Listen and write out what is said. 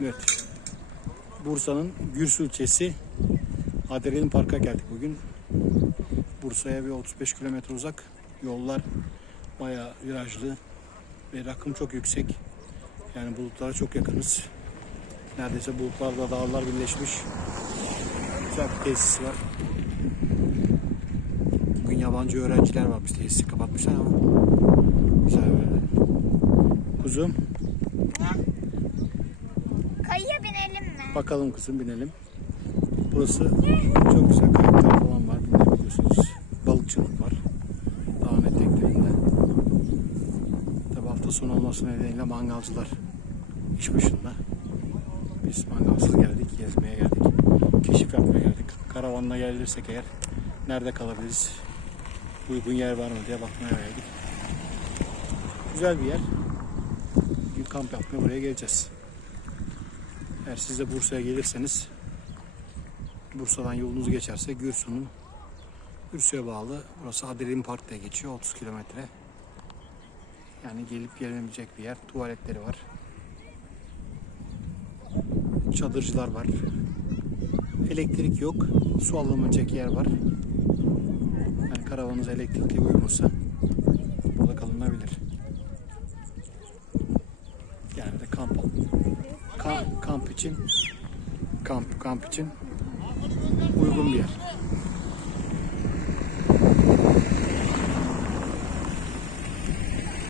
Evet. Bursa'nın Gürsü ilçesi Adrenalin Park'a geldik bugün. Bursa'ya bir 35 kilometre uzak. Yollar bayağı virajlı ve rakım çok yüksek. Yani bulutlara çok yakınız. Neredeyse bulutlarla dağlar birleşmiş. Güzel bir tesis var. Bugün yabancı öğrenciler varmış. Tesisi kapatmışlar ama güzel böyle. Kuzum bakalım kızım binelim. Burası çok güzel kayıklar falan var. Binebiliyorsunuz. Balıkçılık var. Dağın eteklerinde. Tabi hafta sonu olması nedeniyle mangalcılar iş başında. Biz mangalsız geldik, gezmeye geldik. Keşif yapmaya geldik. Karavanla gelirsek eğer nerede kalabiliriz? Uygun yer var mı diye bakmaya geldik. Güzel bir yer. Bir kamp yapmaya buraya geleceğiz. Eğer siz de Bursa'ya gelirseniz Bursa'dan yolunuz geçerse Gürsu'nun Gürsu'ya bağlı burası Adrenalin Park diye geçiyor 30 kilometre. Yani gelip gelebilecek bir yer. Tuvaletleri var. Çadırcılar var. Elektrik yok. Su alınacak yer var. Yani karavanınız elektrikli uygunsa burada kalınabilir. Yani de kamp kamp, kamp için kamp kamp için uygun.